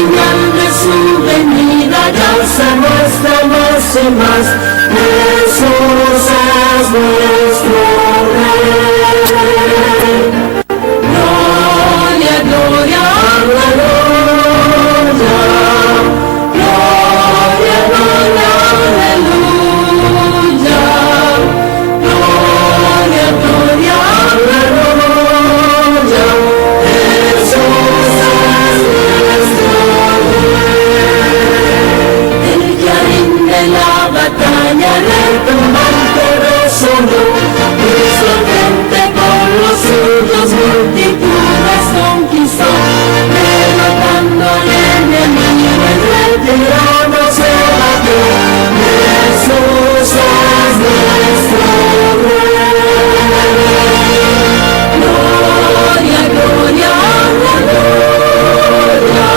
señal de su venida ya se muestra más y más. Jesús es nuestro Rey. Gloria, gloria, aleluya. Gloria, gloria, aleluya. Gloria, gloria, aleluya. Jesús es nuestro Rey. El clarín de la batalla retumbante resonó, resolvente con los suyos multitudes conquistó, derrotando al enemigo en retirada se batió. Jesús es nuestro Rey. Gloria, gloria, aleluya.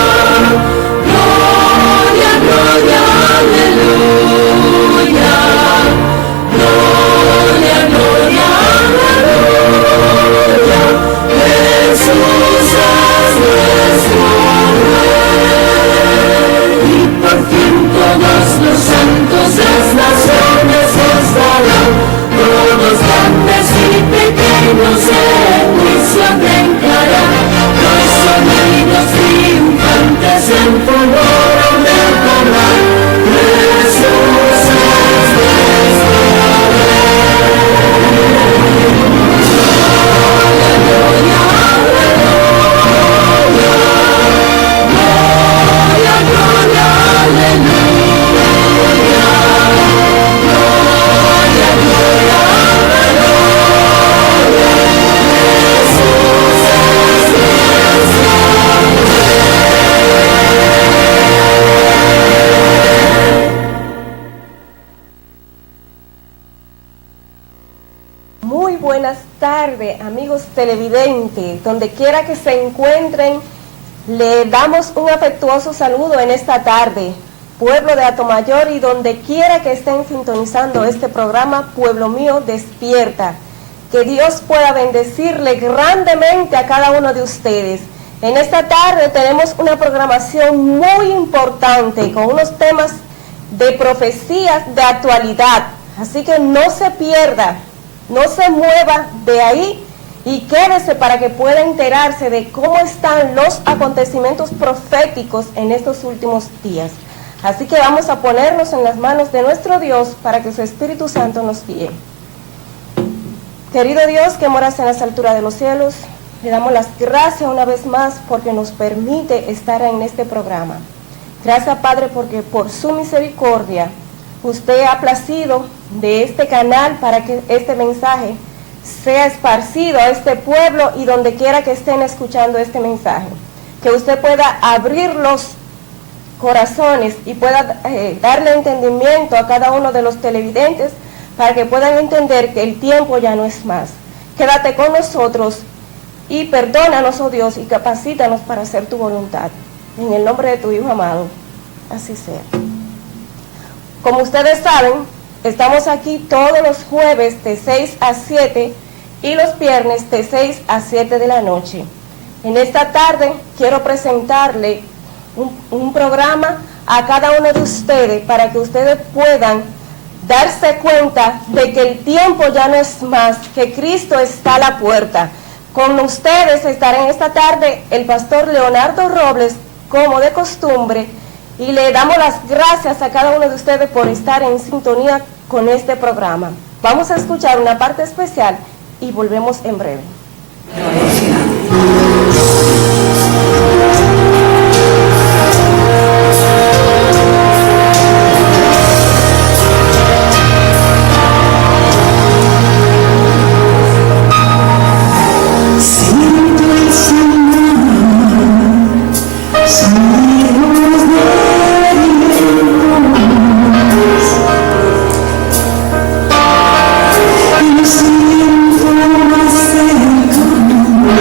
Gloria, gloria, aleluya. Gloria, gloria, aleluya. Jesús es nuestro Rey. Y por fin todos los santos las naciones os darán, todos grandes y pequeños en juicio declarar, los sonidos triunfantes en fulgor de recordar. Jesús es nuestro Gloria, aleluya. Gloria, gloria, aleluya. Gloria, gloria, aleluya. Jesús es nuestro Muy buenas tardes, amigos televidentes, donde quiera que se encuentren, le damos un afectuoso saludo en esta tarde, pueblo de Atomayor, y donde quiera que estén sintonizando este programa, Pueblo Mío Despierta. Que Dios pueda bendecirle grandemente a cada uno de ustedes. En esta tarde tenemos una programación muy importante con unos temas de profecías de actualidad, así que no se pierda. No se mueva de ahí y quédese para que pueda enterarse de cómo están los acontecimientos proféticos en estos últimos días. Así que vamos a ponernos en las manos de nuestro Dios para que su Espíritu Santo nos guíe. Querido Dios, que moras en las alturas de los cielos, le damos las gracias una vez más porque nos permite estar en este programa. Gracias, Padre, porque por su misericordia usted ha placido de este canal para que este mensaje sea esparcido a este pueblo y donde quiera que estén escuchando este mensaje. Que usted pueda abrir los corazones y pueda darle entendimiento a cada uno de los televidentes para que puedan entender que el tiempo ya no es más. Quédate con nosotros y perdónanos, oh Dios, y capacítanos para hacer tu voluntad. En el nombre de tu Hijo amado, así sea. Como ustedes saben, estamos aquí todos los jueves de 6 a 7 y los viernes de 6 a 7 de la noche. En esta tarde quiero presentarle un programa a cada uno de ustedes para que ustedes puedan darse cuenta de que el tiempo ya no es más, que Cristo está a la puerta. Con ustedes estará en esta tarde el pastor Leonardo Robles, como de costumbre, y le damos las gracias a cada uno de ustedes por estar en sintonía con este programa. Vamos a escuchar una parte especial y volvemos en breve. Siento más cerca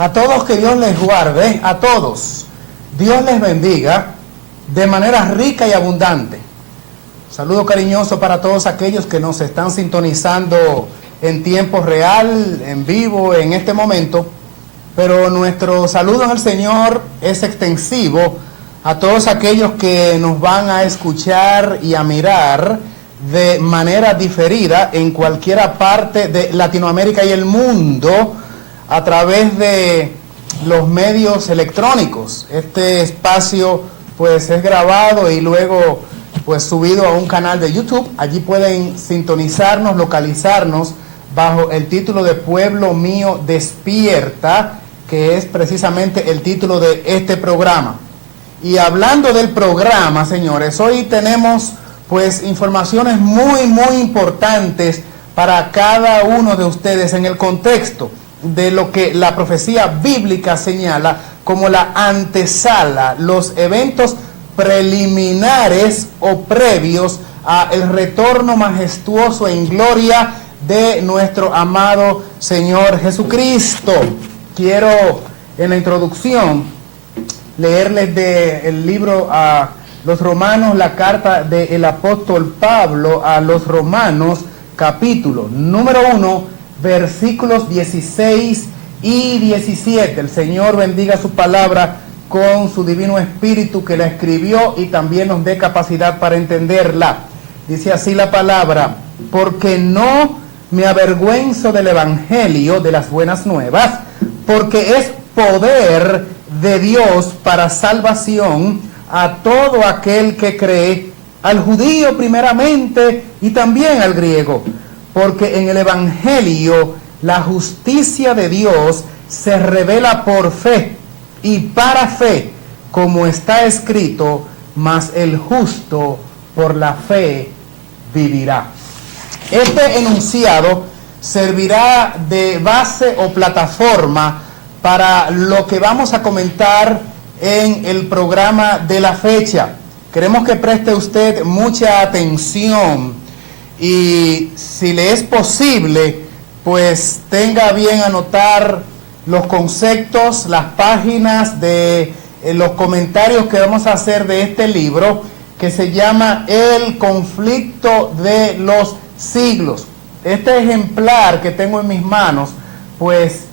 A todos que Dios les guarde, a todos. Dios les bendiga de manera rica y abundante. Saludo cariñoso para todos aquellos que nos están sintonizando en tiempo real, en vivo, en este momento. Pero nuestro saludo en el Señor es extensivo a todos aquellos que nos van a escuchar y a mirar de manera diferida en cualquier parte de Latinoamérica y el mundo a través de los medios electrónicos. Este espacio pues es grabado y luego pues subido a un canal de YouTube. Allí pueden sintonizarnos, localizarnos bajo el título de Pueblo Mío Despierta, que es precisamente el título de este programa. Y hablando del programa, señores, hoy tenemos pues informaciones muy importantes para cada uno de ustedes en el contexto de lo que la profecía bíblica señala como la antesala, los eventos preliminares o previos a el retorno majestuoso en gloria de nuestro amado Señor Jesucristo. Quiero en la introducción leerles del libro a los Romanos, la carta del apóstol Pablo a los Romanos, capítulo número 1, versículos 16 y 17. El Señor bendiga su palabra con su divino espíritu que la escribió y también nos dé capacidad para entenderla. Dice así la palabra: porque no me avergüenzo del evangelio de las buenas nuevas, porque es poder de Dios para salvación a todo aquel que cree, al judío primeramente y también al griego. Porque en el evangelio la justicia de Dios se revela por fe y para fe, como está escrito: mas el justo por la fe vivirá. Este enunciado servirá de base o plataforma para lo que vamos a comentar en el programa de la fecha. Queremos que preste usted mucha atención y, si le es posible, pues tenga bien anotar los conceptos, las páginas de los comentarios que vamos a hacer de este libro que se llama El conflicto de los siglos. Este ejemplar que tengo en mis manos pues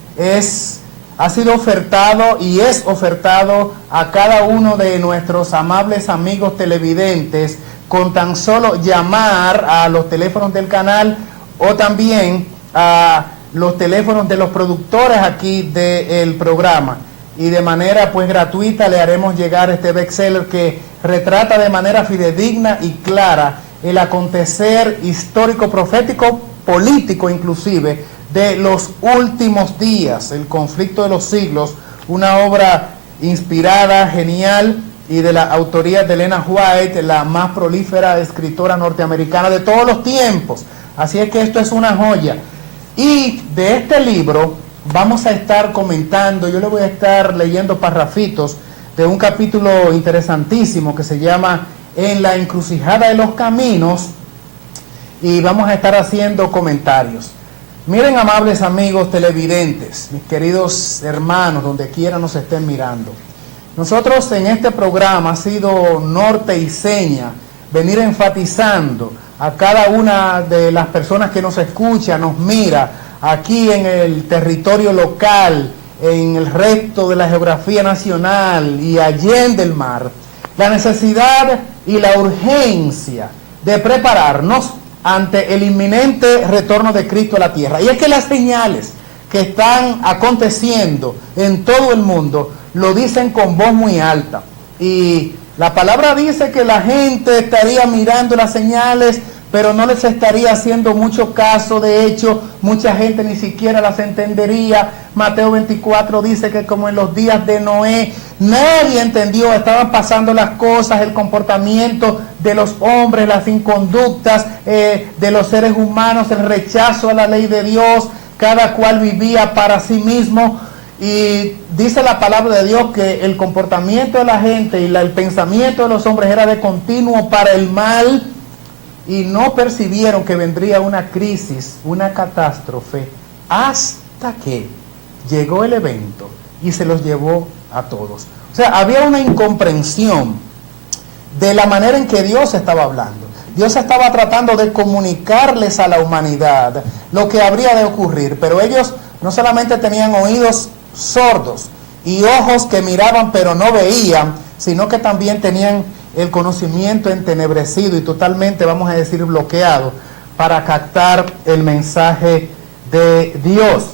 ha sido ofertado y es ofertado a cada uno de nuestros amables amigos televidentes con tan solo llamar a los teléfonos del canal o también a los teléfonos de los productores aquí del programa, y de manera pues gratuita le haremos llegar este bestseller que retrata de manera fidedigna y clara el acontecer histórico, profético, político inclusive, de los últimos días, el conflicto de los siglos, una obra inspirada, genial, y de la autoría de Elena White, la más prolífera escritora norteamericana de todos los tiempos. Así es que esto es una joya. Y de este libro vamos a estar comentando, yo le voy a estar leyendo parrafitos de un capítulo interesantísimo que se llama En la encrucijada de los caminos, y vamos a estar haciendo comentarios. Miren, amables amigos televidentes, mis queridos hermanos, donde quiera nos estén mirando. Nosotros en este programa ha sido norte y seña venir enfatizando a cada una de las personas que nos escucha, nos mira, aquí en el territorio local, en el resto de la geografía nacional y allende el mar, la necesidad y la urgencia de prepararnos ante el inminente retorno de Cristo a la tierra. Y es que las señales que están aconteciendo en todo el mundo lo dicen con voz muy alta. Y la palabra dice que la gente estaría mirando las señales, pero no les estaría haciendo mucho caso. De hecho, mucha gente ni siquiera las entendería. Mateo 24 dice que como en los días de Noé, nadie entendió, estaban pasando las cosas, el comportamiento de los hombres, las inconductas de los seres humanos, el rechazo a la ley de Dios, cada cual vivía para sí mismo. Y dice la palabra de Dios que el comportamiento de la gente y el pensamiento de los hombres era de continuo para el mal, y no percibieron que vendría una crisis, una catástrofe, hasta que llegó el evento y se los llevó a todos. O sea, había una incomprensión de la manera en que Dios estaba hablando. Dios estaba tratando de comunicarles a la humanidad lo que habría de ocurrir, pero ellos no solamente tenían oídos sordos y ojos que miraban pero no veían, sino que también tenían el conocimiento entenebrecido y totalmente, vamos a decir, bloqueado para captar el mensaje de Dios.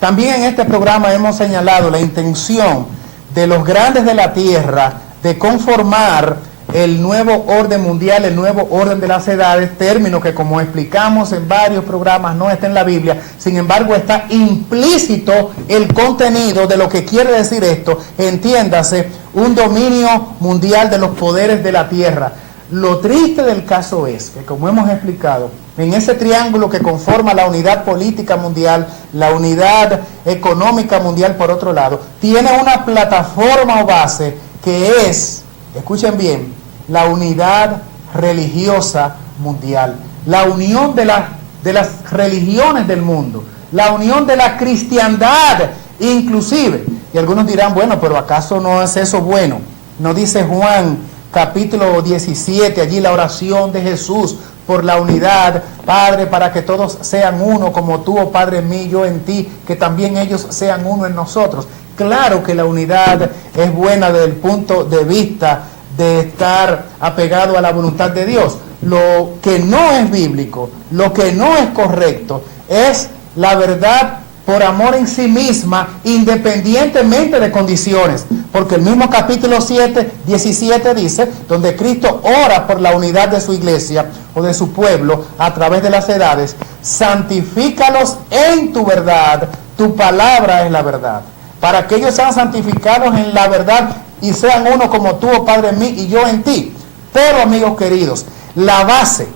También en este programa hemos señalado la intención de los grandes de la tierra de conformar el nuevo orden mundial, el nuevo orden de las edades, término que, como explicamos en varios programas, no está en la Biblia. Sin embargo, está implícito el contenido de lo que quiere decir esto. Entiéndase, un dominio mundial de los poderes de la tierra. Lo triste del caso es que, como hemos explicado, en ese triángulo que conforma la unidad política mundial, la unidad económica mundial por otro lado, tiene una plataforma o base que es, escuchen bien, la unidad religiosa mundial, la unión de las religiones del mundo, la unión de la cristiandad inclusive. Y algunos dirán, bueno, pero ¿acaso no es eso bueno? ¿No dice Juan capítulo 17, allí la oración de Jesús por la unidad? Padre, para que todos sean uno, como tú, oh Padre, en mí, yo en ti, que también ellos sean uno en nosotros. Claro que la unidad es buena desde el punto de vista de estar apegado a la voluntad de Dios. Lo que no es bíblico, lo que no es correcto, es la verdad por amor en sí misma, independientemente de condiciones. Porque el mismo capítulo 7, 17 dice, donde Cristo ora por la unidad de su iglesia o de su pueblo a través de las edades: santifícalos en tu verdad, tu palabra es la verdad. Para que ellos sean santificados en la verdad y sean uno como tú, oh Padre, en mí y yo en ti. Pero, amigos queridos, la base,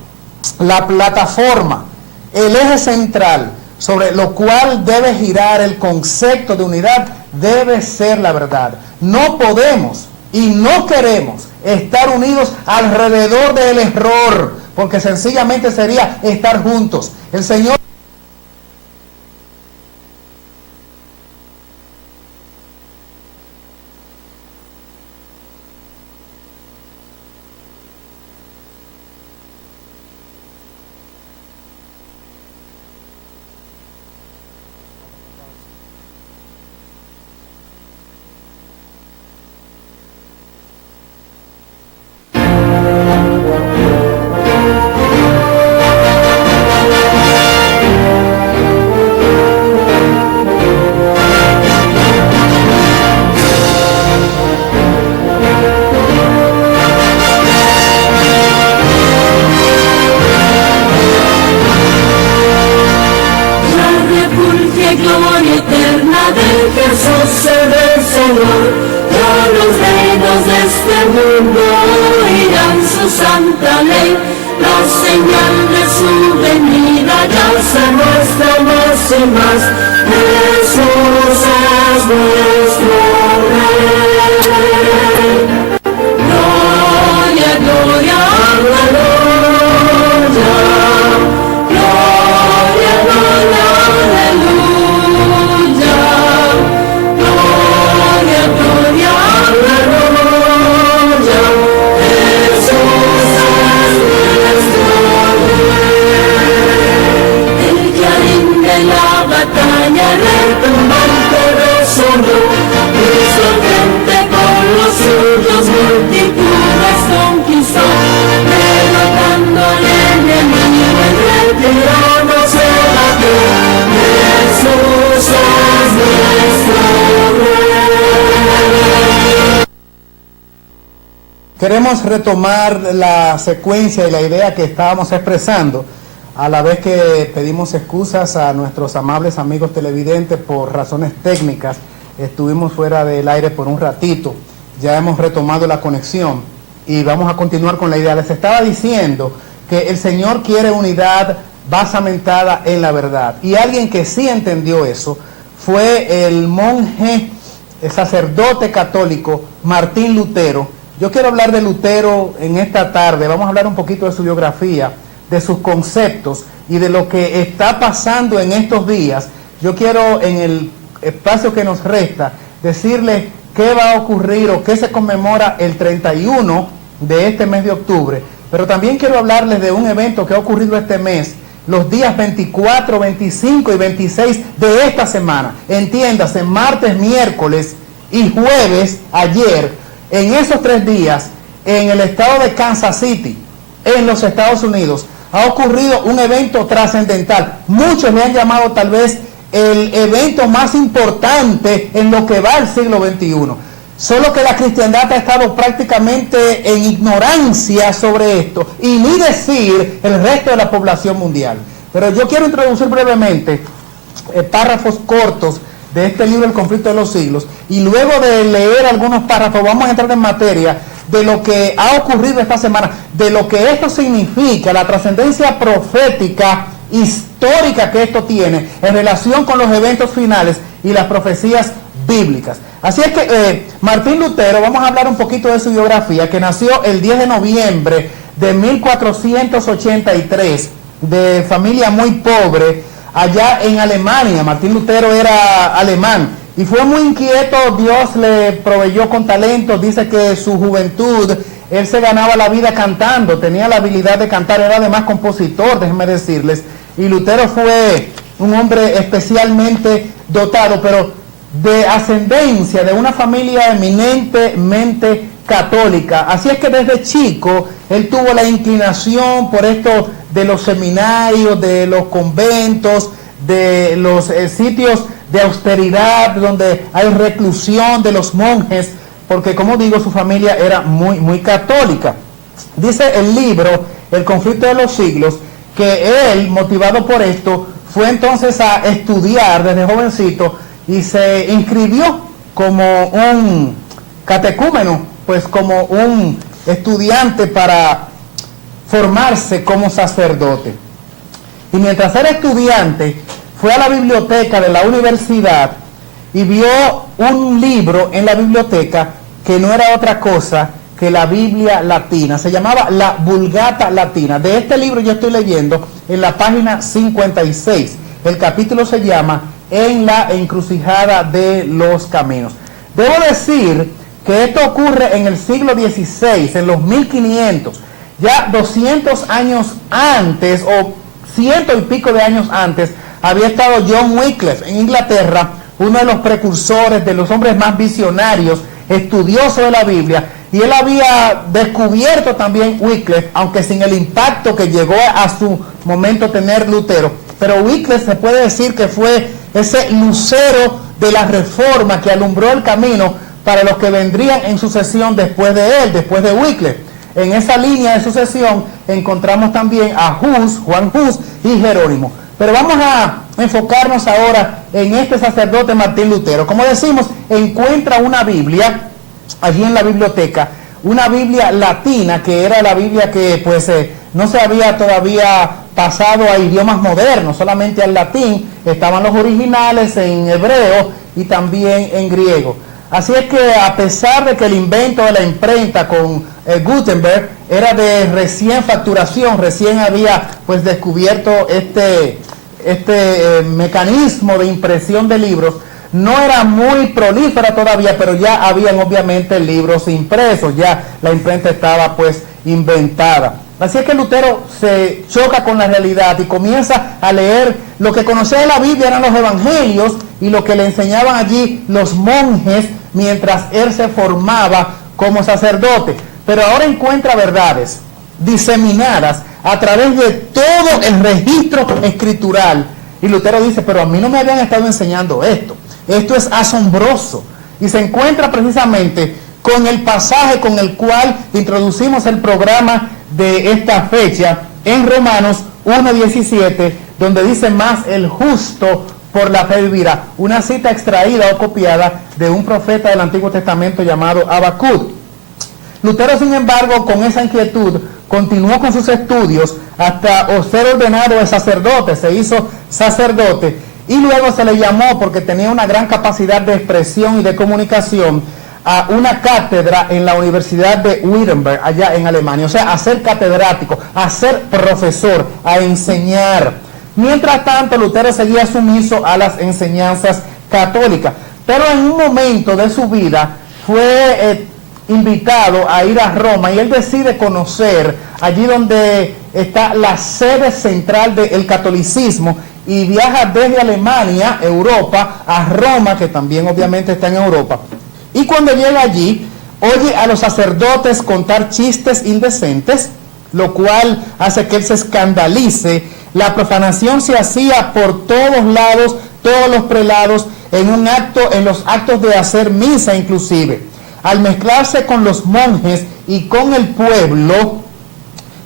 la plataforma, el eje central sobre lo cual debe girar el concepto de unidad debe ser la verdad. No podemos y no queremos estar unidos alrededor del error, porque sencillamente sería estar juntos. El Señor queremos retomar la secuencia y la idea que estábamos expresando, a la vez que pedimos excusas a nuestros amables amigos televidentes por razones técnicas. Estuvimos fuera del aire por un ratito, ya hemos retomado la conexión y vamos a continuar con la idea. Les estaba diciendo que el Señor quiere unidad basamentada en la verdad, y alguien que sí entendió eso fue el monje, el sacerdote católico Martín Lutero. Yo quiero hablar de Lutero en esta tarde. Vamos a hablar un poquito de su biografía, de sus conceptos y de lo que está pasando en estos días. Yo quiero, en el espacio que nos resta, decirle qué va a ocurrir o qué se conmemora el 31 de este mes de octubre. Pero también quiero hablarles de un evento que ha ocurrido este mes, los días 24, 25 y 26 de esta semana. Entiéndase, martes, miércoles y jueves, ayer, en esos 3 días, en el estado de Kansas City, en los Estados Unidos, ha ocurrido un evento trascendental. Muchos le han llamado tal vez el evento más importante en lo que va el siglo XXI. Solo que la cristiandad ha estado prácticamente en ignorancia sobre esto, y ni decir el resto de la población mundial. Pero yo quiero introducir brevemente párrafos cortos de este libro, El conflicto de los siglos, y luego de leer algunos párrafos vamos a entrar en materia de lo que ha ocurrido esta semana, de lo que esto significa, la trascendencia profética histórica que esto tiene en relación con los eventos finales y las profecías bíblicas. Así es que Martín Lutero, vamos a hablar un poquito de su biografía, que nació el 10 de noviembre de 1483, de familia muy pobre, allá en Alemania. Martín Lutero era alemán y fue muy inquieto. Dios le proveyó con talentos. Dice que su juventud él se ganaba la vida cantando, tenía la habilidad de cantar, era además compositor, déjenme decirles. Y Lutero fue un hombre especialmente dotado, pero de ascendencia de una familia eminentemente católica. Así es que desde chico él tuvo la inclinación por esto de los seminarios, de los conventos, de los sitios de austeridad donde hay reclusión de los monjes, porque como digo, su familia era muy católica. Dice el libro El conflicto de los siglos que él, motivado por esto, fue entonces a estudiar desde jovencito y se inscribió como un catecúmeno, pues como un estudiante para formarse como sacerdote. Y mientras era estudiante, fue a la biblioteca de la universidad y vio un libro en la biblioteca que no era otra cosa que la Biblia latina. Se llamaba la Vulgata Latina. De este libro yo estoy leyendo en la página 56. El capítulo se llama En la encrucijada de los caminos. Debo decir que esto ocurre en el siglo XVI, en los 1500. Ya 200 años antes, o 100 y pico de años antes, había estado John Wycliffe en Inglaterra, uno de los precursores, de los hombres más visionarios, estudioso de la Biblia, y él había descubierto también Wycliffe, aunque sin el impacto que llegó a su momento tener Lutero. Pero Wycliffe se puede decir que fue ese lucero de la reforma que alumbró el camino para los que vendrían en sucesión después de él, después de Wycliffe. En esa línea de sucesión encontramos también a Hus, Juan Hus y Jerónimo. Pero vamos a enfocarnos ahora en este sacerdote Martín Lutero. Como decimos, encuentra una Biblia allí en la biblioteca, una Biblia latina, que era la Biblia que pues no se había todavía pasado a idiomas modernos, solamente al latín. Estaban los originales en hebreo y también en griego. Así es que a pesar de que el invento de la imprenta con Gutenberg era de recién facturación, recién había pues descubierto este mecanismo de impresión de libros, no era muy prolífera todavía, pero ya habían obviamente libros impresos, ya la imprenta estaba pues inventada. Así es que Lutero se choca con la realidad y comienza a leer lo que conocía de la Biblia, eran los evangelios y lo que le enseñaban allí los monjes mientras él se formaba como sacerdote. Pero ahora encuentra verdades diseminadas a través de todo el registro escritural. Y Lutero dice, pero a mí no me habían estado enseñando esto. Esto es asombroso. Y se encuentra precisamente con el pasaje con el cual introducimos el programa de esta fecha en Romanos 1:17, donde dice, más el justo por la fe vivirá. Una cita extraída o copiada de un profeta del Antiguo Testamento llamado Habacuc. Lutero, sin embargo, con esa inquietud, continuó con sus estudios hasta ser ordenado de sacerdote. Se hizo sacerdote y luego se le llamó, porque tenía una gran capacidad de expresión y de comunicación, a una cátedra en la Universidad de Wittenberg, allá en Alemania. O sea, a ser catedrático, a ser profesor, a enseñar. Mientras tanto, Lutero seguía sumiso a las enseñanzas católica, pero en un momento de su vida fue invitado a ir a Roma y él decide conocer allí donde está la sede central del catolicismo y viaja desde Alemania, Europa, a Roma, que también obviamente está en Europa. Y cuando llega allí, oye a los sacerdotes contar chistes indecentes, lo cual hace que él se escandalice. La profanación se hacía por todos lados, todos los prelados, en los actos de hacer misa inclusive. Al mezclarse con los monjes y con el pueblo,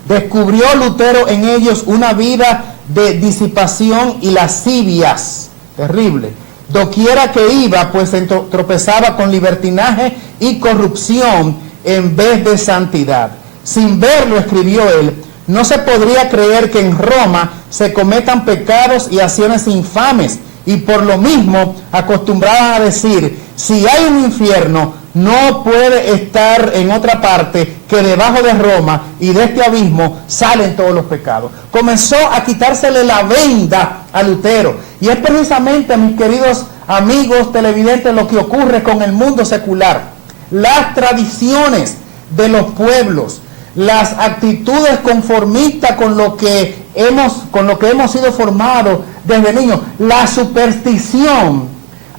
descubrió Lutero en ellos una vida de disipación y lascivias. Terrible. Doquiera que iba, pues se tropezaba con libertinaje y corrupción en vez de santidad. Sin verlo, escribió él, no se podría creer que en Roma se cometan pecados y acciones infames, y por lo mismo acostumbraban a decir, si hay un infierno, no puede estar en otra parte que debajo de Roma, y de este abismo salen todos los pecados. Comenzó a quitársele la venda a Lutero, y es precisamente, mis queridos amigos televidentes, lo que ocurre con el mundo secular. Las tradiciones de los pueblos, las actitudes conformistas con lo que hemos sido formados desde niños, la superstición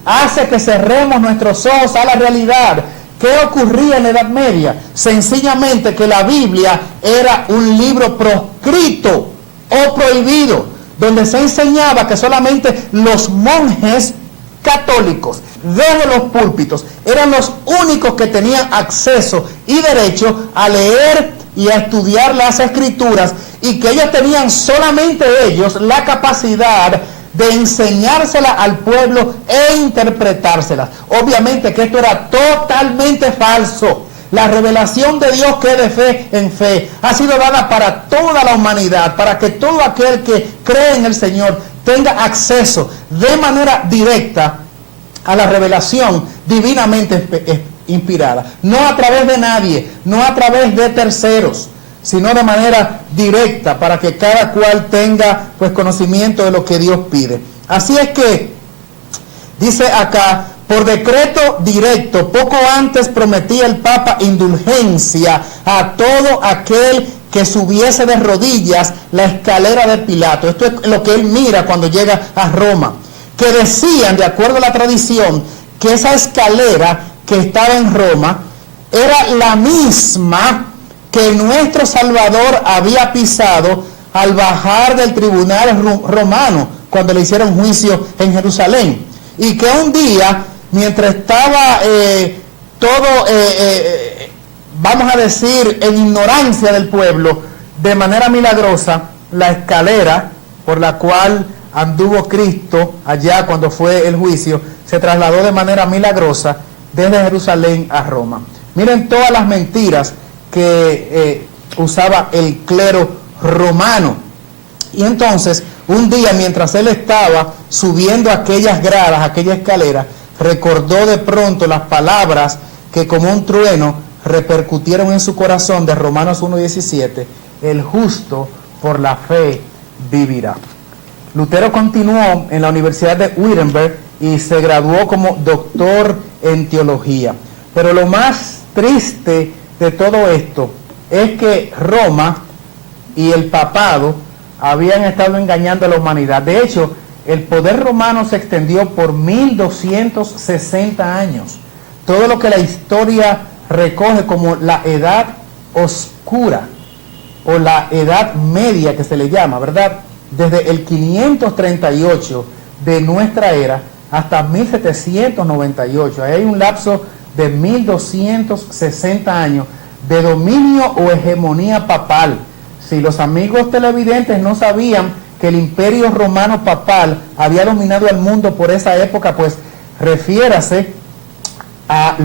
hace que cerremos nuestros ojos a la realidad. ¿Qué ocurría en la Edad Media? Sencillamente que la Biblia era un libro proscrito o prohibido, donde se enseñaba que solamente los monjes católicos desde los púlpitos eran los únicos que tenían acceso y derecho a leer y a estudiar las escrituras, y que ellos tenían solamente ellos la capacidad de enseñársela al pueblo e interpretárselas. Obviamente que esto era totalmente falso. La revelación de Dios, que es de fe en fe, ha sido dada para toda la humanidad, para que todo aquel que cree en el Señor tenga acceso de manera directa a la revelación divinamente inspirada. No a través de nadie, no a través de terceros, sino de manera directa, para que cada cual tenga pues conocimiento de lo que Dios pide. Así es que, dice acá, por decreto directo, poco antes prometía el Papa indulgencia a todo aquel que subiese de rodillas la escalera de Pilato. Esto es lo que él mira cuando llega a Roma. Que decían, de acuerdo a la tradición, que esa escalera que estaba en Roma era la misma que nuestro Salvador había pisado al bajar del tribunal romano cuando le hicieron juicio en Jerusalén. Y que un día, mientras estaba vamos a decir, en ignorancia del pueblo, de manera milagrosa, la escalera por la cual anduvo Cristo allá cuando fue el juicio, se trasladó de manera milagrosa desde Jerusalén a Roma. Miren todas las mentiras que usaba el clero romano. Y entonces, un día, mientras él estaba subiendo aquellas gradas, aquella escalera, recordó de pronto las palabras que como un trueno repercutieron en su corazón de Romanos 1:17, el justo por la fe vivirá. Lutero continuó en la Universidad de Wittenberg y se graduó como doctor en teología. Pero lo más triste de todo esto es que Roma y el papado habían estado engañando a la humanidad. De hecho, el poder romano se extendió por 1260 años. Todo lo que la historia recoge como la edad oscura o la edad media que se le llama, ¿verdad? Desde el 538 de nuestra era hasta 1798. Ahí hay un lapso de 1260 años de dominio o hegemonía papal. Si los amigos televidentes no sabían que el imperio romano papal había dominado el mundo por esa época, pues refiérase a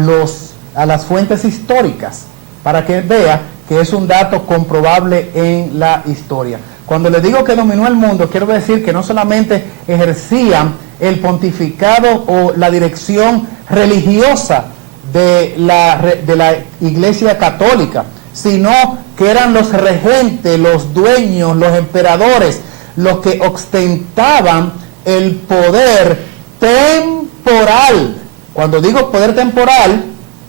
las fuentes históricas para que vea que es un dato comprobable en la historia. Cuando le digo que dominó el mundo, quiero decir que no solamente ejercían el pontificado o la dirección religiosa de la Iglesia Católica, sino que eran los regentes, los dueños, los emperadores, los que ostentaban el poder temporal temporal. Cuando digo poder temporal,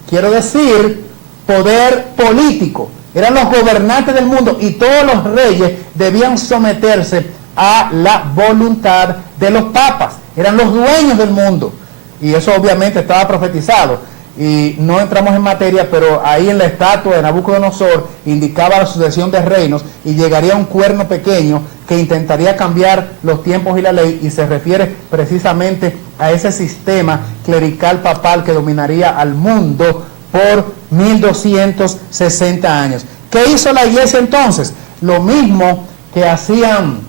quiero decir poder político. Eran los gobernantes del mundo y todos los reyes debían someterse a la voluntad de los papas. Eran los dueños del mundo. Y eso obviamente estaba profetizado. Y no entramos en materia, pero ahí en la estatua de Nabucodonosor indicaba la sucesión de reinos y llegaría un cuerno pequeño que intentaría cambiar los tiempos y la ley, y se refiere precisamente a ese sistema clerical papal que dominaría al mundo por 1260 años. ¿Qué hizo la iglesia entonces? Lo mismo que hacían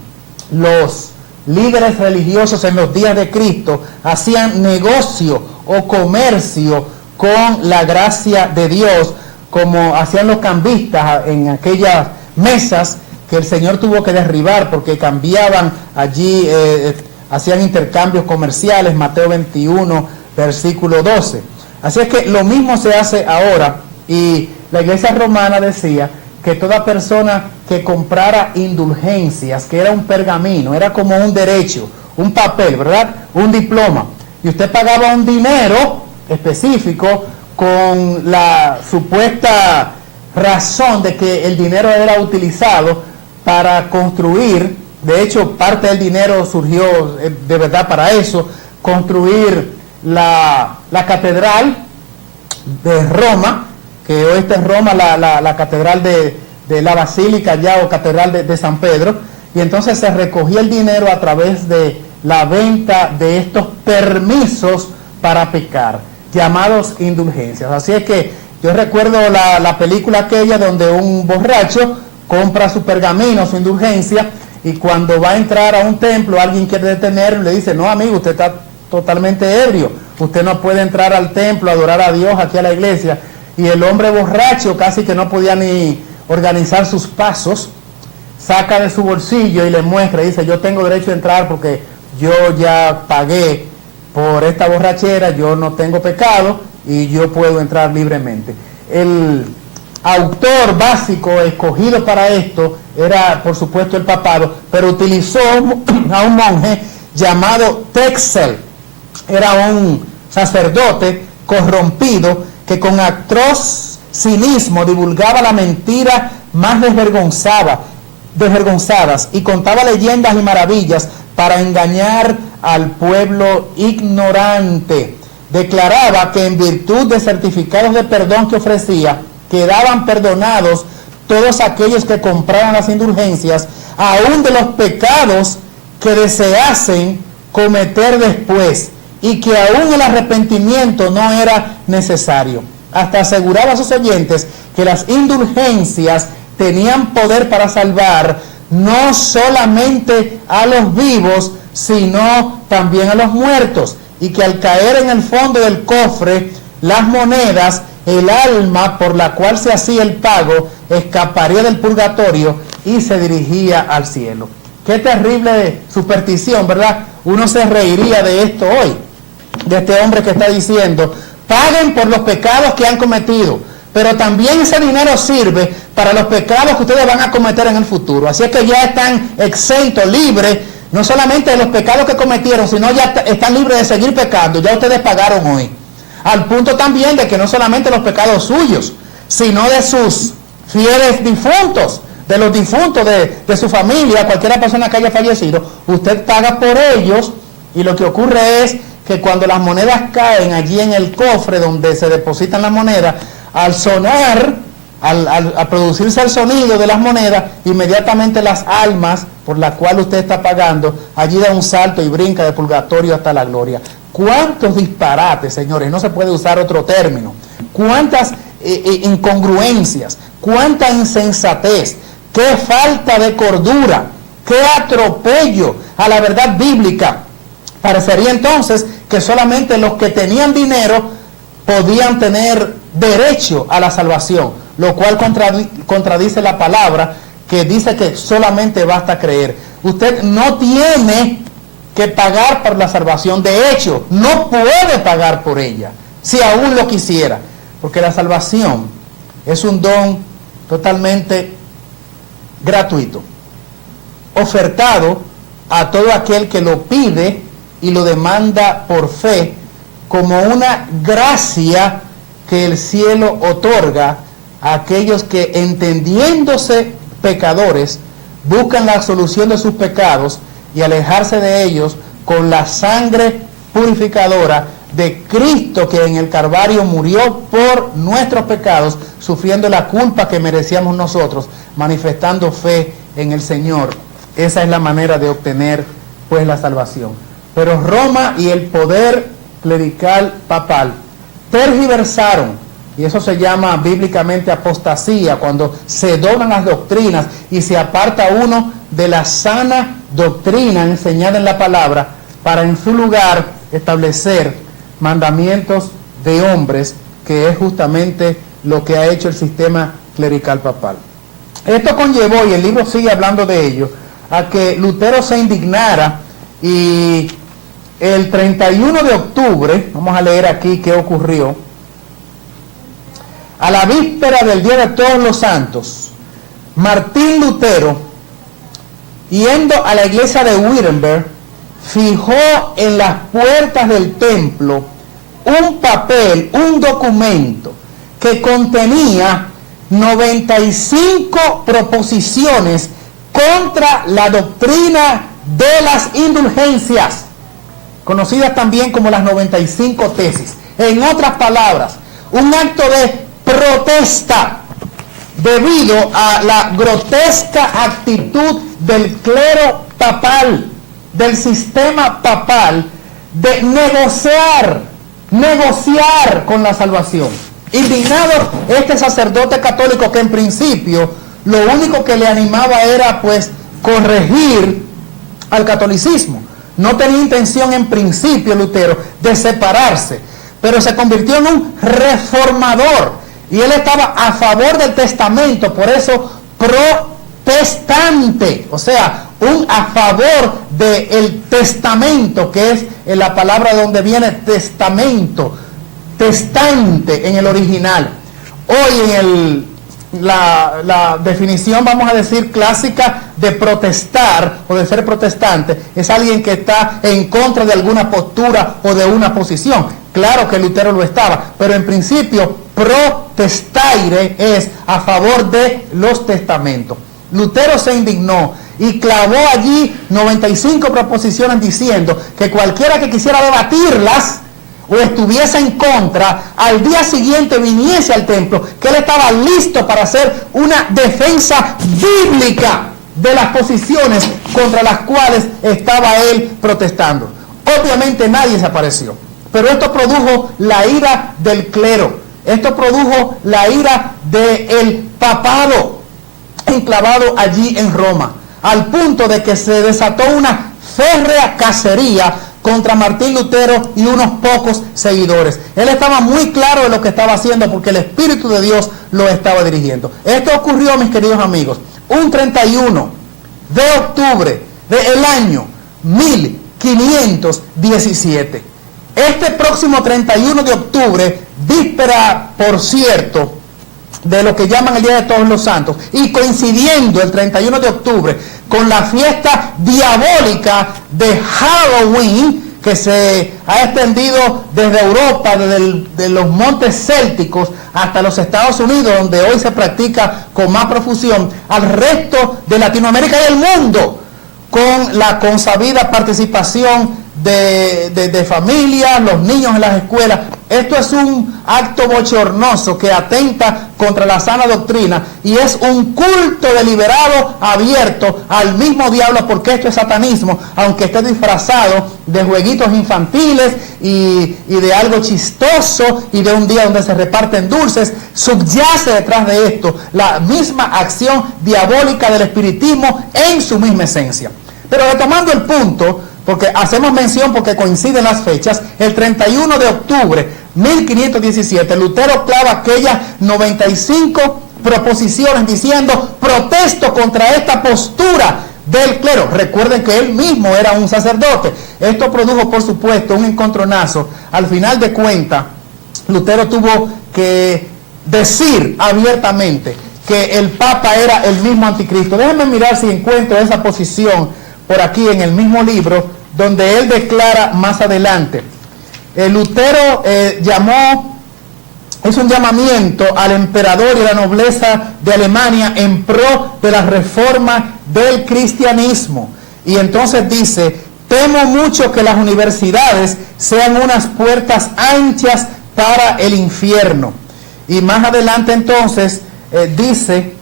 los líderes religiosos en los días de Cristo, hacían negocio o comercio con la gracia de Dios, como hacían los cambistas en aquellas mesas que el Señor tuvo que derribar porque cambiaban allí, hacían intercambios comerciales, Mateo 21, versículo 12. Así es que lo mismo se hace ahora, y la iglesia romana decía que toda persona que comprara indulgencias, que era un pergamino, era como un derecho, un papel, ¿verdad? Un diploma, y usted pagaba un dinero específico con la supuesta razón de que el dinero era utilizado para construir. De hecho, parte del dinero surgió de verdad para eso, construir la catedral de Roma, que hoy está en Roma, la catedral de la Basílica ya, o catedral de San Pedro, y entonces se recogía el dinero a través de la venta de estos permisos para pecar, llamados indulgencias. Así es que yo recuerdo la película aquella donde un borracho compra su pergamino, su indulgencia, y cuando va a entrar a un templo, alguien quiere detenerlo y le dice: no, amigo, usted está totalmente ebrio, usted no puede entrar al templo a adorar a Dios, aquí a la iglesia. Y el hombre borracho, casi que no podía ni organizar sus pasos, saca de su bolsillo y le muestra y dice: yo tengo derecho a entrar porque yo ya pagué por esta borrachera, yo no tengo pecado y yo puedo entrar libremente. El autor básico escogido para esto era, por supuesto, el papado, pero utilizó a un monje llamado Texel. Era un sacerdote corrompido que con atroz cinismo divulgaba la mentira más desvergonzadas y contaba leyendas y maravillas para engañar al pueblo ignorante. Declaraba que en virtud de certificados de perdón que ofrecía, quedaban perdonados todos aquellos que compraran las indulgencias, aún de los pecados que deseasen cometer después, y que aún el arrepentimiento no era necesario. Hasta aseguraba a sus oyentes que las indulgencias tenían poder para salvar no solamente a los vivos, sino también a los muertos, y que al caer en el fondo del cofre las monedas, el alma por la cual se hacía el pago escaparía del purgatorio y se dirigía al cielo. Qué terrible superstición, ¿verdad? Uno se reiría de esto hoy, de este hombre que está diciendo: paguen por los pecados que han cometido, pero también ese dinero sirve para los pecados que ustedes van a cometer en el futuro. Así es que ya están exentos, libres, no solamente de los pecados que cometieron, sino ya están libres de seguir pecando. Ya ustedes pagaron hoy. Al punto también de que no solamente los pecados suyos, sino de sus fieles difuntos, de los difuntos de su familia, cualquier persona que haya fallecido, usted paga por ellos. Y lo que ocurre es que cuando las monedas caen allí en el cofre donde se depositan las monedas, al sonar, al producirse el sonido de las monedas, inmediatamente las almas por las cuales usted está pagando, allí da un salto y brinca de purgatorio hasta la gloria. ¿Cuántos disparates, señores? No se puede usar otro término. ¿Cuántas incongruencias? ¿Cuánta insensatez? ¿Qué falta de cordura? ¿Qué atropello a la verdad bíblica? Parecería entonces que solamente los que tenían dinero podían tener derecho a la salvación, lo cual contradice la palabra que dice que solamente basta creer. Usted no tiene que pagar por la salvación, de hecho, no puede pagar por ella, si aún lo quisiera, porque la salvación es un don totalmente gratuito, ofertado a todo aquel que lo pide y lo demanda por fe, como una gracia que el cielo otorga a aquellos que, entendiéndose pecadores, buscan la solución de sus pecados y alejarse de ellos con la sangre purificadora de Cristo, que en el Calvario murió por nuestros pecados, sufriendo la culpa que merecíamos nosotros, manifestando fe en el Señor. Esa es la manera de obtener pues la salvación. Pero Roma y el poder clerical papal tergiversaron, y eso se llama bíblicamente apostasía, cuando se doblan las doctrinas y se aparta uno de la sana doctrina enseñada en la palabra, para en su lugar establecer mandamientos de hombres, que es justamente lo que ha hecho el sistema clerical papal. Esto conllevó, y el libro sigue hablando de ello, a que Lutero se indignara, y el 31 de octubre, vamos a leer aquí qué ocurrió, a la víspera del Día de Todos los Santos, Martín Lutero, yendo a la iglesia de Wittenberg, fijó en las puertas del templo un papel, un documento, que contenía 95 proposiciones contra la doctrina de las indulgencias, conocidas también como las 95 tesis. En otras palabras, un acto de protesta debido a la grotesca actitud del clero papal, del sistema papal, de negociar con la salvación. Indignado este sacerdote católico, que en principio lo único que le animaba era pues corregir al catolicismo. No tenía intención en principio Lutero de separarse, pero se convirtió en un reformador, y él estaba a favor del testamento, por eso protestante, o sea, un a favor del testamento, que es la palabra de donde viene testamento, testante en el original. Hoy en la definición, vamos a decir, clásica de protestar o de ser protestante, es alguien que está en contra de alguna postura o de una posición. Claro que Lutero lo estaba, pero en principio protestaire es a favor de los testamentos. Lutero se indignó y clavó allí 95 proposiciones diciendo que cualquiera que quisiera debatirlas o estuviese en contra, al día siguiente viniese al templo, que él estaba listo para hacer una defensa bíblica de las posiciones contra las cuales estaba él protestando. Obviamente nadie se apareció, pero esto produjo la ira del clero, esto produjo la ira del papado enclavado allí en Roma, al punto de que se desató una férrea cacería contra Martín Lutero y unos pocos seguidores. Él estaba muy claro de lo que estaba haciendo, porque el Espíritu de Dios lo estaba dirigiendo. Esto ocurrió, mis queridos amigos, un 31 de octubre del año 1517. Este próximo 31 de octubre, víspera, por cierto, de lo que llaman el Día de Todos los Santos, y coincidiendo el 31 de octubre con la fiesta diabólica de Halloween, que se ha extendido desde Europa, desde los montes célticos hasta los Estados Unidos, donde hoy se practica con más profusión, al resto de Latinoamérica y el mundo, con la consabida participación de familias, los niños en las escuelas. Esto es un acto bochornoso que atenta contra la sana doctrina, y es un culto deliberado abierto al mismo diablo, porque esto es satanismo, aunque esté disfrazado de jueguitos infantiles y de algo chistoso y de un día donde se reparten dulces. Subyace detrás de esto la misma acción diabólica del espiritismo en su misma esencia. Pero retomando el punto, porque hacemos mención porque coinciden las fechas, el 31 de octubre 1517, Lutero clava aquellas 95 proposiciones diciendo: protesto contra esta postura del clero. Recuerden que él mismo era un sacerdote. Esto produjo, por supuesto, un encontronazo. Al final de cuentas, Lutero tuvo que decir abiertamente que el Papa era el mismo anticristo. Déjenme mirar si encuentro esa posición por aquí en el mismo libro, donde él declara más adelante: Lutero es un llamamiento al emperador y a la nobleza de Alemania en pro de la reforma del cristianismo. Y entonces dice: temo mucho que las universidades sean unas puertas anchas para el infierno. Y más adelante entonces dice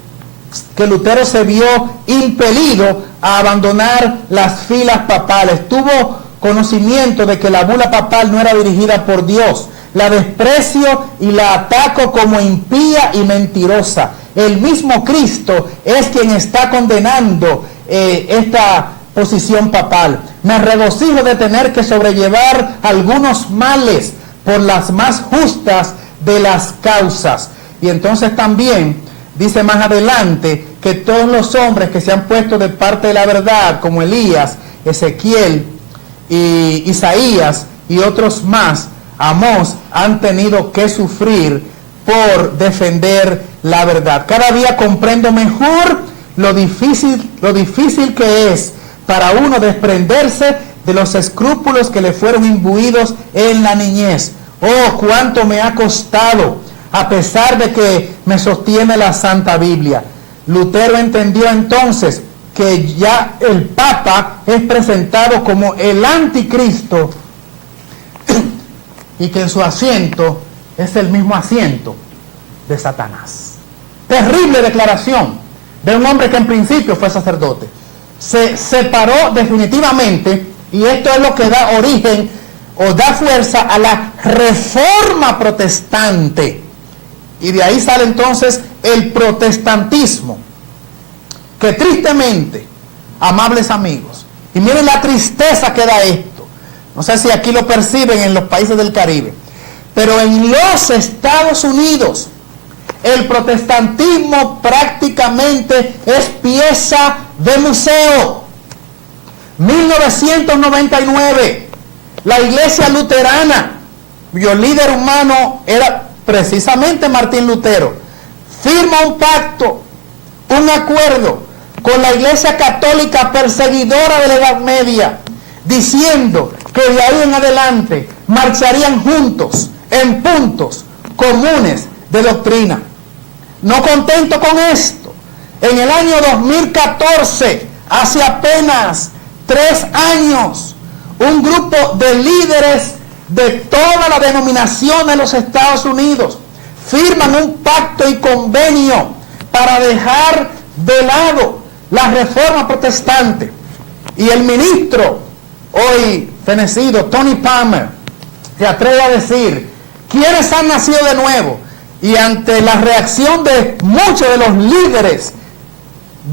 que Lutero se vio impelido a abandonar las filas papales. Tuvo conocimiento de que la bula papal no era dirigida por Dios. La desprecio y la ataco como impía y mentirosa. El mismo Cristo es quien está condenando esta posición papal. Me regocijo de tener que sobrellevar algunos males por las más justas de las causas. Y entonces también dice más adelante que todos los hombres que se han puesto de parte de la verdad, como Elías, Ezequiel y Isaías y otros más, Amós, han tenido que sufrir por defender la verdad. Cada día comprendo mejor lo difícil que es para uno desprenderse de los escrúpulos que le fueron imbuidos en la niñez. Oh, cuánto me ha costado, a pesar de que me sostiene la Santa Biblia. Lutero entendió entonces que ya el Papa es presentado como el anticristo y que en su asiento es el mismo asiento de Satanás. Terrible declaración de un hombre que en principio fue sacerdote. Se separó definitivamente, y esto es lo que da origen o da fuerza a la reforma protestante. Y de ahí sale entonces el protestantismo, que tristemente, amables amigos, y miren la tristeza que da esto. No sé si aquí lo perciben en los países del Caribe, pero en los Estados Unidos el protestantismo prácticamente es pieza de museo. 1999, la iglesia luterana, cuyo líder humano era precisamente Martín Lutero, firma un pacto, un acuerdo con la iglesia católica perseguidora de la Edad Media, diciendo que de ahí en adelante marcharían juntos en puntos comunes de doctrina. No contento con esto, en el año 2014, hace apenas 3 años, un grupo de líderes de toda la denominación de los Estados Unidos firman un pacto y convenio para dejar de lado la reforma protestante. Y el ministro, hoy fenecido, Tony Palmer, se atreve a decir: ¿quiénes han nacido de nuevo? Y ante la reacción de muchos de los líderes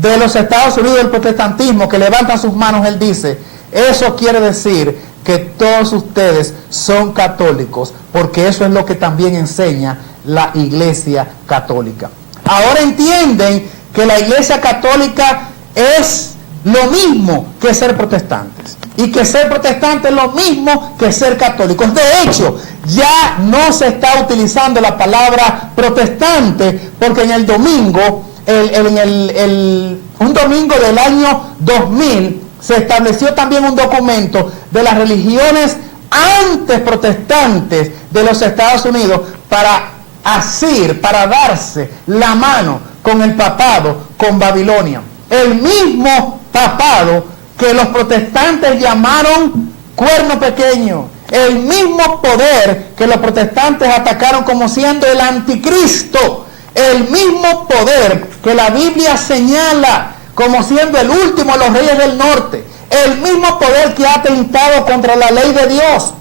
de los Estados Unidos del protestantismo que levantan sus manos, él dice: eso quiere decir que todos ustedes son católicos, porque eso es lo que también enseña la Iglesia Católica. Ahora entienden que la Iglesia Católica es lo mismo que ser protestantes, y que ser protestante es lo mismo que ser católicos. De hecho, ya no se está utilizando la palabra protestante, porque en el domingo, un domingo del año 2000, se estableció también un documento de las religiones antes protestantes de los Estados Unidos para darse la mano con el papado, con Babilonia. El mismo papado que los protestantes llamaron cuerno pequeño, el mismo poder que los protestantes atacaron como siendo el anticristo, el mismo poder que la Biblia señala como siendo el último de los reyes del norte, el mismo poder que ha atentado contra la ley de Dios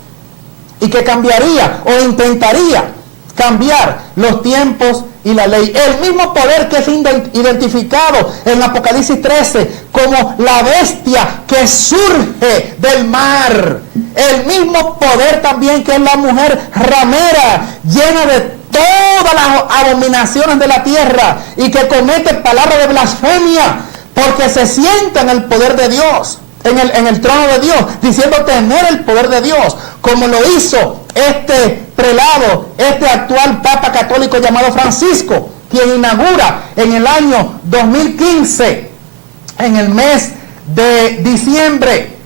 y que cambiaría o intentaría cambiar los tiempos y la ley. El mismo poder que es identificado en Apocalipsis 13 como la bestia que surge del mar. El mismo poder también que es la mujer ramera, llena de todas las abominaciones de la tierra y que comete palabras de blasfemia porque se sienta en el poder de Dios, en el trono de Dios, diciendo tener el poder de Dios, como lo hizo este prelado, este actual Papa católico llamado Francisco, quien inaugura en el año 2015, en el mes de diciembre,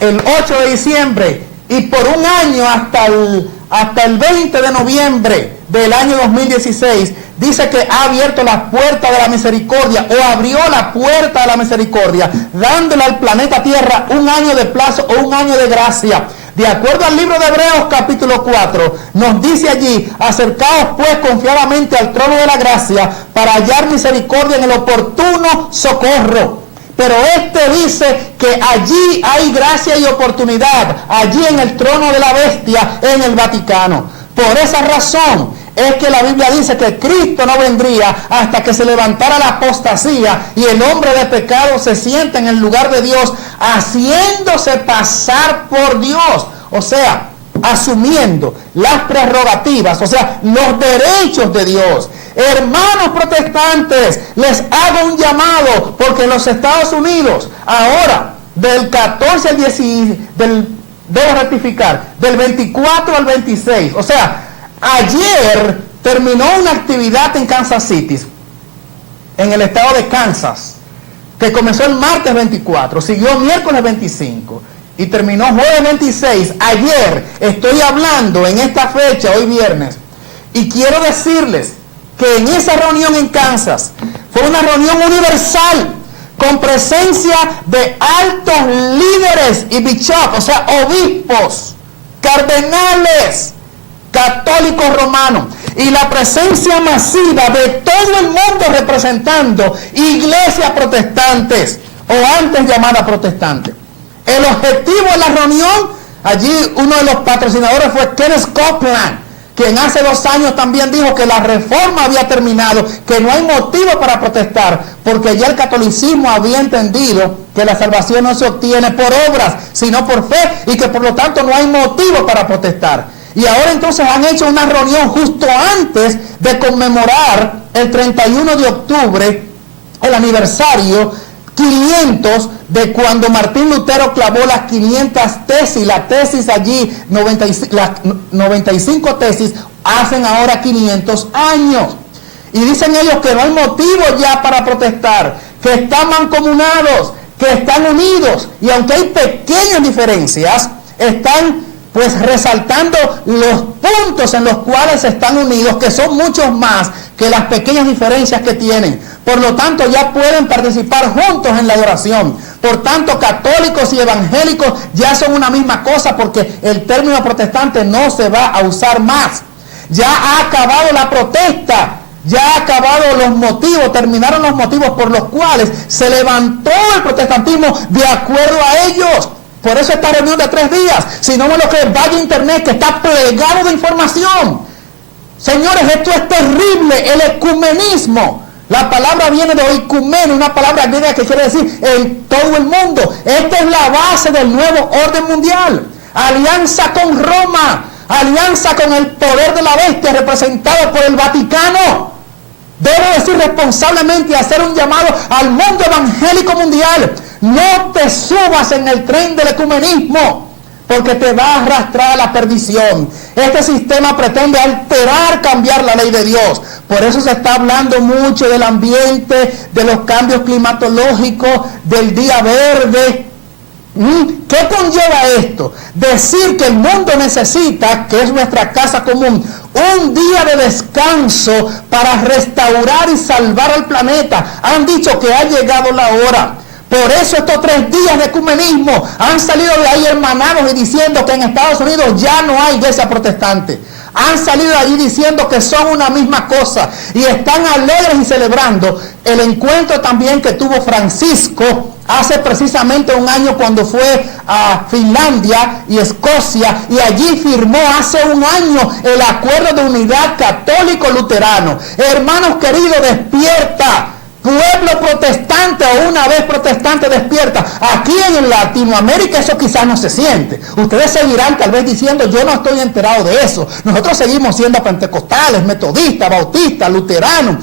el 8 de diciembre, y por un año hasta el 20 de noviembre del año 2016, dice que ha abierto la puerta de la misericordia, o abrió la puerta de la misericordia, dándole al planeta Tierra un año de plazo o un año de gracia. De acuerdo al libro de Hebreos capítulo 4, nos dice allí: acercaos pues confiadamente al trono de la gracia para hallar misericordia en el oportuno socorro. Pero este dice que allí hay gracia y oportunidad, allí en el trono de la bestia, en el Vaticano. Por esa razón es que la Biblia dice que Cristo no vendría hasta que se levantara la apostasía y el hombre de pecado se sienta en el lugar de Dios, haciéndose pasar por Dios. O sea, asumiendo las prerrogativas, o sea, los derechos de Dios. Hermanos protestantes, les hago un llamado, porque en los Estados Unidos, ahora, del 14 al 16, debo rectificar, del 24 al 26, o sea, ayer terminó una actividad en Kansas City, en el estado de Kansas, que comenzó el martes 24, siguió miércoles 25, y terminó jueves 26. Ayer estoy hablando en esta fecha, hoy viernes, y quiero decirles que en esa reunión en Kansas fue una reunión universal con presencia de altos líderes y bishops, o sea, obispos, cardenales, católicos romanos, y la presencia masiva de todo el mundo representando iglesias protestantes, o antes llamadas protestantes. El objetivo de la reunión, allí uno de los patrocinadores fue Kenneth Copeland, quien hace 2 años también dijo que la reforma había terminado, que no hay motivo para protestar, porque ya el catolicismo había entendido que la salvación no se obtiene por obras, sino por fe, y que por lo tanto no hay motivo para protestar. Y ahora entonces han hecho una reunión justo antes de conmemorar el 31 de octubre, el aniversario 500 de cuando Martín Lutero clavó las 500 tesis, la tesis allí, las 95 tesis, hacen ahora 500 años. Y dicen ellos que no hay motivo ya para protestar, que están mancomunados, que están unidos, y aunque hay pequeñas diferencias, están pues resaltando los puntos en los cuales están unidos, que son muchos más que las pequeñas diferencias que tienen. Por lo tanto, ya pueden participar juntos en la adoración. Por tanto, católicos y evangélicos ya son una misma cosa, porque el término protestante no se va a usar más. Ya ha acabado la protesta, ya ha acabado los motivos, terminaron los motivos por los cuales se levantó el protestantismo de acuerdo a ellos. Por eso esta reunión de 3 días, si no me lo creen, vaya a internet, que está plegado de información. Señores, esto es terrible, el ecumenismo. La palabra viene de oikumeno, una palabra griega que quiere decir en todo el mundo. Esta es la base del nuevo orden mundial. Alianza con Roma, alianza con el poder de la bestia representado por el Vaticano. Debo decir responsablemente y hacer un llamado al mundo evangélico mundial. No te subas en el tren del ecumenismo, porque te va a arrastrar a la perdición. Este sistema pretende alterar, cambiar la ley de Dios. Por eso se está hablando mucho del ambiente, de los cambios climatológicos, del día verde. ¿Qué conlleva esto? Decir que el mundo necesita, que es nuestra casa común, un día de descanso para restaurar y salvar al planeta. Han dicho que ha llegado la hora. Por eso estos 3 días de ecumenismo han salido de ahí hermanados y diciendo que en Estados Unidos ya no hay iglesia protestante. Han salido de allí diciendo que son una misma cosa y están alegres y celebrando el encuentro también que tuvo Francisco hace precisamente 1 año cuando fue a Finlandia y Escocia, y allí firmó hace 1 año el acuerdo de unidad católico-luterano. Hermanos queridos, despierta. Pueblo protestante, o una vez protestante, despierta. Aquí en Latinoamérica eso quizás no se siente. Ustedes seguirán tal vez diciendo, yo no estoy enterado de eso. Nosotros seguimos siendo pentecostales, metodistas, bautistas, luteranos,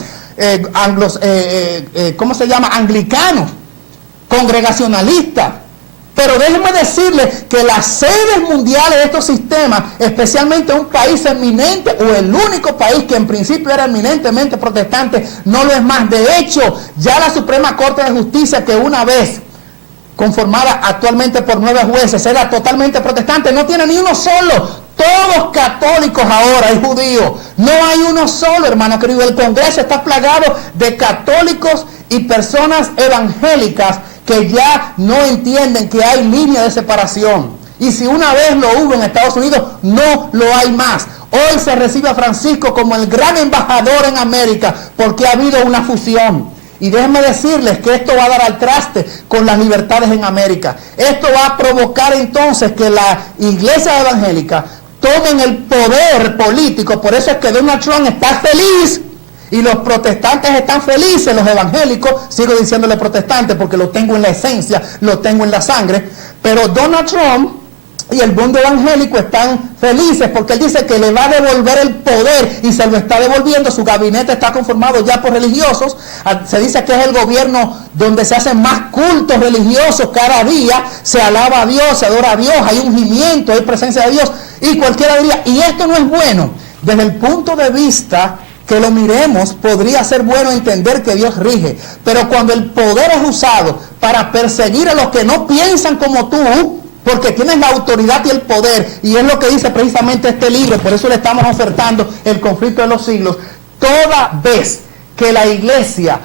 anglicanos, congregacionalistas. Pero déjenme decirles que las sedes mundiales de estos sistemas, especialmente un país eminente, o el único país que en principio era eminentemente protestante, no lo es más. De hecho, ya la Suprema Corte de Justicia, que una vez conformada actualmente por 9 jueces, era totalmente protestante, no tiene ni uno solo. Todos católicos ahora y judíos. No hay uno solo, hermano querido. El Congreso está plagado de católicos y personas evangélicas que ya no entienden que hay línea de separación. Y si una vez lo hubo en Estados Unidos, no lo hay más. Hoy se recibe a Francisco como el gran embajador en América porque ha habido una fusión. Y déjenme decirles que esto va a dar al traste con las libertades en América. Esto va a provocar entonces que la iglesia evangélica tomen el poder político. Por eso es que Donald Trump está feliz y los protestantes están felices, los evangélicos, sigo diciéndole protestantes porque lo tengo en la esencia, lo tengo en la sangre, pero Donald Trump y el mundo evangélico están felices porque él dice que le va a devolver el poder y se lo está devolviendo. Su gabinete está conformado ya por religiosos. Se dice que es el gobierno donde se hacen más cultos religiosos cada día. Se alaba a Dios, se adora a Dios, hay ungimiento, hay presencia de Dios. Y cualquiera diría, y esto no es bueno. Desde el punto de vista que lo miremos, podría ser bueno entender que Dios rige. Pero cuando el poder es usado para perseguir a los que no piensan como tú, porque tienes la autoridad y el poder, y es lo que dice precisamente este libro, por eso le estamos ofertando el conflicto de los siglos. Toda vez que la iglesia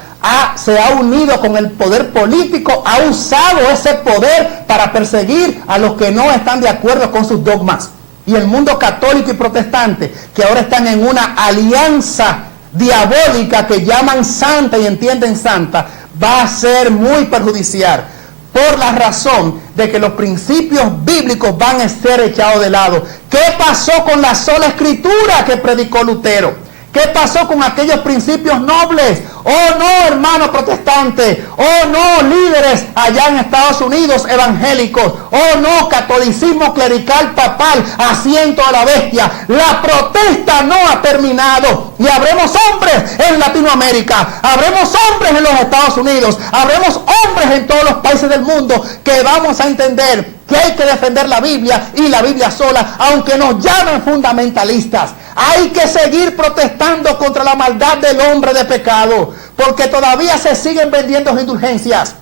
se ha unido con el poder político, ha usado ese poder para perseguir a los que no están de acuerdo con sus dogmas. Y el mundo católico y protestante, que ahora están en una alianza diabólica que llaman santa y entienden santa, va a ser muy perjudicial. Por la razón de que los principios bíblicos van a ser echados de lado. ¿Qué pasó con la sola escritura que predicó Lutero? ¿Qué pasó con aquellos principios nobles? Oh no, hermanos protestantes. Oh no, líderes allá en Estados Unidos evangélicos. Oh no, catolicismo clerical papal, asiento a la bestia. La protesta no ha terminado. Y habremos hombres en Latinoamérica. Habremos hombres en los Estados Unidos. Habremos hombres en todos los países del mundo que vamos a entender que hay que defender la Biblia y la Biblia sola, aunque nos llamen fundamentalistas. Hay que seguir protestando contra la maldad del hombre de pecado, porque todavía se siguen vendiendo indulgencias,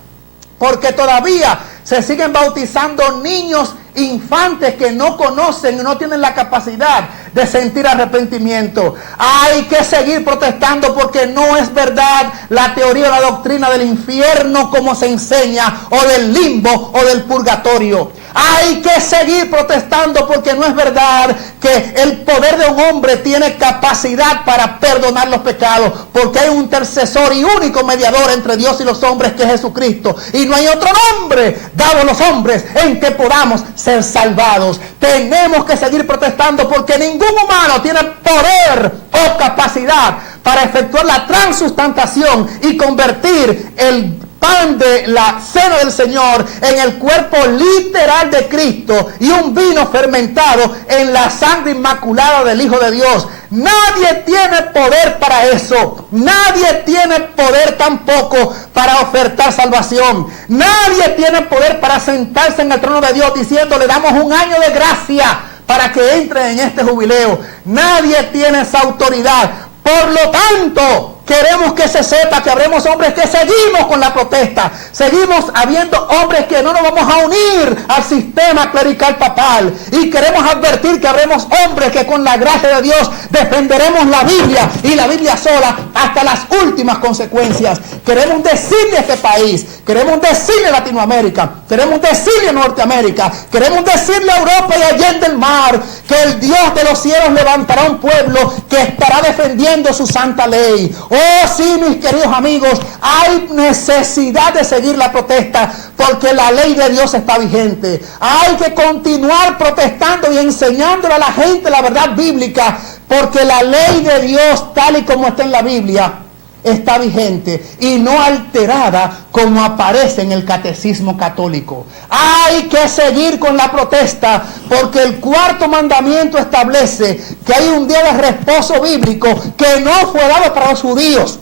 porque todavía se siguen bautizando niños infantes que no conocen y no tienen la capacidad de sentir arrepentimiento. Hay que seguir protestando porque no es verdad la teoría o la doctrina del infierno como se enseña, o del limbo o del purgatorio. Hay que seguir protestando porque no es verdad que el poder de un hombre tiene capacidad para perdonar los pecados, porque hay un intercesor y único mediador entre Dios y los hombres, que es Jesucristo, y no hay otro nombre dado a los hombres en que podamos ser salvados. Tenemos que seguir protestando porque ningún humano tiene poder o capacidad para efectuar la transustantación y convertir el pan de la cena del Señor en el cuerpo literal de Cristo y un vino fermentado en la sangre inmaculada del Hijo de Dios. Nadie tiene poder para eso. Nadie tiene poder tampoco para ofertar salvación. Nadie tiene poder para sentarse en el trono de Dios diciendo: le damos un año de gracia para que entre en este jubileo. Nadie tiene esa autoridad. Por lo tanto, queremos que se sepa que habremos hombres que seguimos con la protesta. Seguimos habiendo hombres que no nos vamos a unir al sistema clerical papal. Y queremos advertir que habremos hombres que con la gracia de Dios defenderemos la Biblia y la Biblia sola hasta las últimas consecuencias. Queremos decirle a este país, queremos decirle a Latinoamérica, queremos decirle a Norteamérica, queremos decirle a Europa y allende el mar, que el Dios de los cielos levantará un pueblo que estará defendiendo su santa ley. Oh sí, mis queridos amigos, hay necesidad de seguir la protesta porque la ley de Dios está vigente. Hay que continuar protestando y enseñándole a la gente la verdad bíblica, porque la ley de Dios, tal y como está en la Biblia, está vigente y no alterada como aparece en el catecismo católico. Hay que seguir con la protesta porque el cuarto mandamiento establece que hay un día de reposo bíblico que no fue dado para los judíos,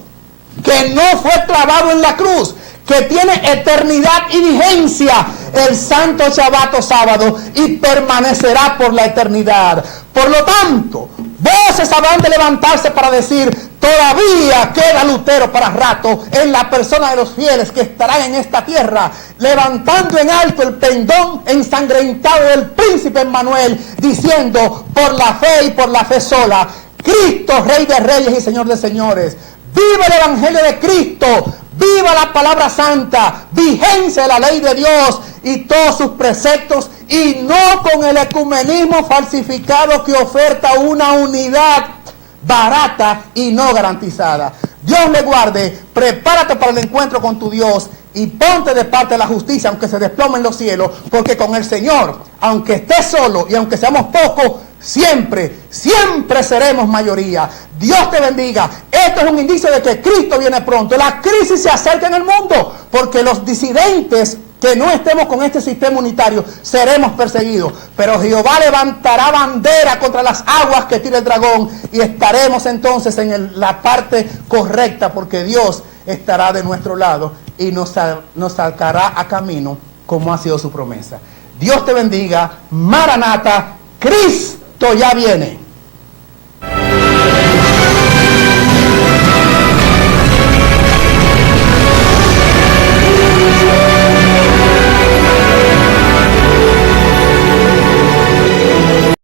que no fue clavado en la cruz, que tiene eternidad y vigencia, el santo Shabbat o sábado, y permanecerá por la eternidad. Por lo tanto, Voces habrán de levantarse para decir, todavía queda Lutero para rato en la persona de los fieles que estarán en esta tierra, levantando en alto el pendón ensangrentado del príncipe Emmanuel, diciendo, por la fe y por la fe sola, Cristo, Rey de Reyes y Señor de Señores. ¡Viva el Evangelio de Cristo! ¡Viva la palabra santa! ¡Vigencia de la ley de Dios y todos sus preceptos! Y no con el ecumenismo falsificado que oferta una unidad barata y no garantizada. Dios le guarde. Prepárate para el encuentro con tu Dios y ponte de parte de la justicia, aunque se desplomen los cielos, porque con el Señor, aunque estés solo y aunque seamos pocos, siempre seremos mayoría. Dios te bendiga. Esto es un indicio de que Cristo viene pronto. La crisis se acerca en el mundo, porque los disidentes que no estemos con este sistema unitario seremos perseguidos. Pero Jehová levantará bandera contra las aguas que tira el dragón y estaremos entonces en la parte correcta, porque Dios estará de nuestro lado y nos sacará a camino como ha sido su promesa. Dios te bendiga. Maranata, Cristo ya viene.